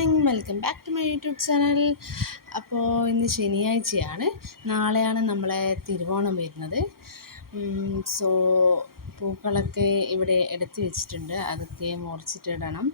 Morning, welcome back to my YouTube channel. അപ്പോൾ ഇന്ന് ശനിയാഴ്ചയാണ്, നാളെയാണ് നമ്മളെ തിരുവോണം വരുന്നത്. സോ പൂക്കളൊക്കെ ഇവിടെ എടുത്ത് വെച്ചിട്ടുണ്ട്, അതൊക്കെ മുറിച്ചിട്ടിടണം.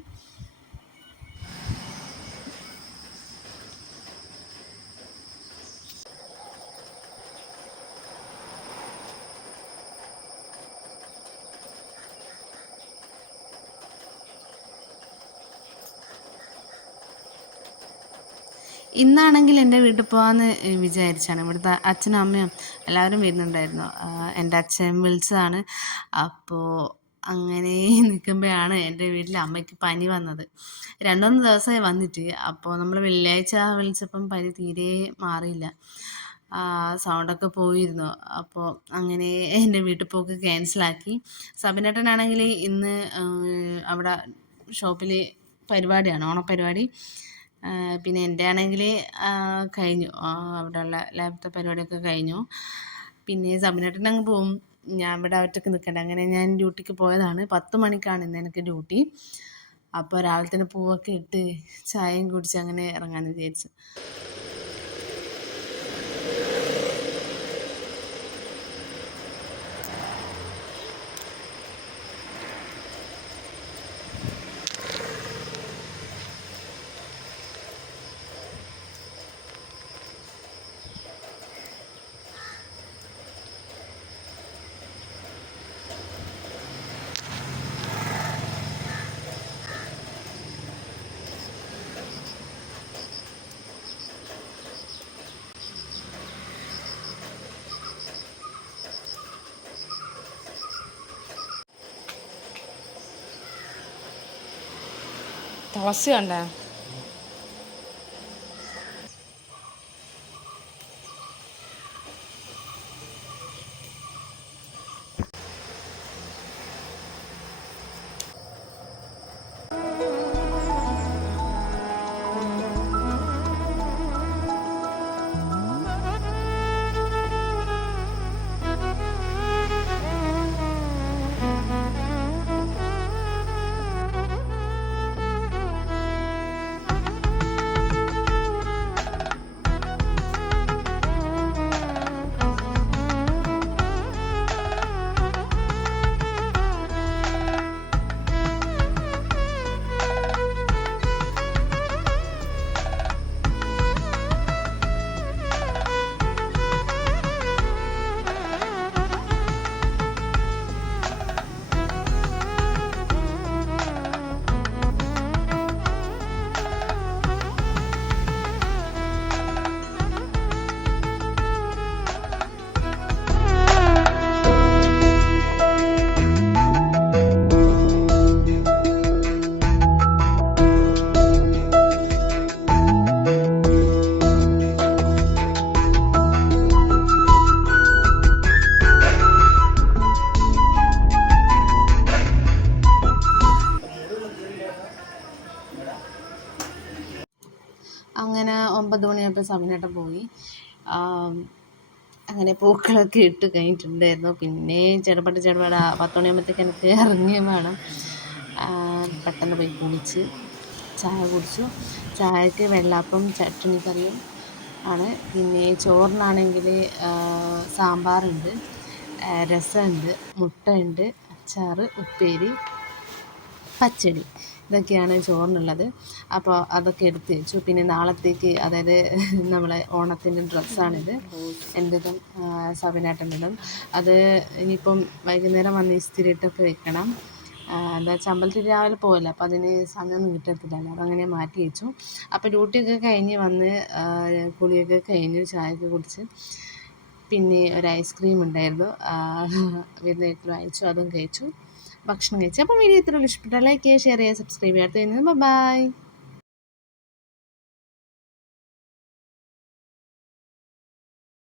ഇന്നാണെങ്കിൽ എൻ്റെ വീട്ടിൽ പോകാമെന്ന് വിചാരിച്ചാണ്. ഇവിടുത്തെ അച്ഛനും അമ്മയും എല്ലാവരും വരുന്നുണ്ടായിരുന്നു. എൻ്റെ അച്ഛൻ വിളിച്ചതാണ്. അപ്പോൾ അങ്ങനെ നിൽക്കുമ്പോഴാണ് എൻ്റെ വീട്ടിൽ അമ്മയ്ക്ക് പനി വന്നത്. 2-3 ദിവസമായി വന്നിട്ട്. അപ്പോൾ നമ്മൾ വെള്ളിയാഴ്ച വിളിച്ചപ്പം പനി തീരെ മാറിയില്ല, സൗണ്ടൊക്കെ പോയിരുന്നു. അപ്പോൾ അങ്ങനെ എൻ്റെ വീട്ടിൽ പോക്ക് ക്യാൻസലാക്കി. സബിനേട്ടനാണെങ്കിൽ ഇന്ന് അവിടെ ഷോപ്പിൽ പരിപാടിയാണ്, ഓണപ്പരിപാടി. പിന്നെ എൻ്റെ ആണെങ്കിൽ കഴിഞ്ഞു, അവിടെയുള്ള ലാബത്തെ പരിപാടിയൊക്കെ കഴിഞ്ഞു. പിന്നെ സബിനേട്ടൻ അങ്ങ് പോവും, ഞാൻ ഇവിടെ ഒറ്റയ്ക്ക് നിൽക്കണ്ട. അങ്ങനെ ഞാൻ ഡ്യൂട്ടിക്ക് പോയതാണ്. 10 മണിക്കാണ് ഇന്ന് എനിക്ക് ഡ്യൂട്ടി. അപ്പോൾ രാവിലെ തന്നെ പൂവൊക്കെ ഇട്ട് ചായയും കുടിച്ച് അങ്ങനെ ഇറങ്ങാമെന്ന് വിചാരിച്ചു. തുളസി കണ്ടേ? അങ്ങനെ 9 മണിയായപ്പോൾ സബിനേട്ടൻ പോയി. അങ്ങനെ പൂക്കളൊക്കെ ഇട്ട് കഴിഞ്ഞിട്ടുണ്ടായിരുന്നു. പിന്നെ ചെറുപട 10 മണിയാകുമ്പോഴത്തേക്ക് എനിക്ക് ഇറങ്ങിയ വേണം. പെട്ടെന്ന് പോയി കുളിച്ച് ചായ കുടിച്ചു. ചായക്ക് വെള്ളാപ്പം ചട്നി കറിയും ആണ്. പിന്നെ ചോറിനാണെങ്കിൽ സാമ്പാറുണ്ട്, രസമുണ്ട്, മുട്ടയുണ്ട്, അച്ചാർ, ഉപ്പേരി, പച്ചടി, ഇതൊക്കെയാണ് ചോറിനുള്ളത്. അപ്പോൾ അതൊക്കെ എടുത്ത് വെച്ചു. പിന്നെ നാളത്തേക്ക്, അതായത് നമ്മളെ ഓണത്തിൻ്റെ ഡ്രസ്സാണിത്, എൻ്റെതും സബിനേട്ടൻ്റെതും. അത് ഇനിയിപ്പം വൈകുന്നേരം വന്ന് ഇസ്തിരിയിട്ടൊക്കെ വെക്കണം. എന്താ വെച്ചാൽ അമ്പലത്തിൽ രാവിലെ പോകില്ല, അപ്പോൾ അതിന് സമയമൊന്നും കിട്ടത്തില്ലല്ലോ, അതങ്ങനെ മാറ്റി വെച്ചു. അപ്പോൾ ഡ്യൂട്ടിയൊക്കെ കഴിഞ്ഞ് വന്ന് കുളിയൊക്കെ കഴിഞ്ഞു, ചായയൊക്കെ കുടിച്ച്. പിന്നെ ഒരു ഐസ്ക്രീം ഉണ്ടായിരുന്നു, വരുന്ന വീട്ടിൽ വാങ്ങിച്ചു, അതും കഴിച്ചു, ഭക്ഷണം കഴിച്ചു. അപ്പോൾ വീഡിയോ ഇത്രയും ഇഷ്ടപ്പെട്ടാൽ ലൈക്ക് ചെയ്യുക, ഷെയർ ചെയ്യുക, സബ്സ്ക്രൈബ് ചെയ്യാത്ത. ബൈ.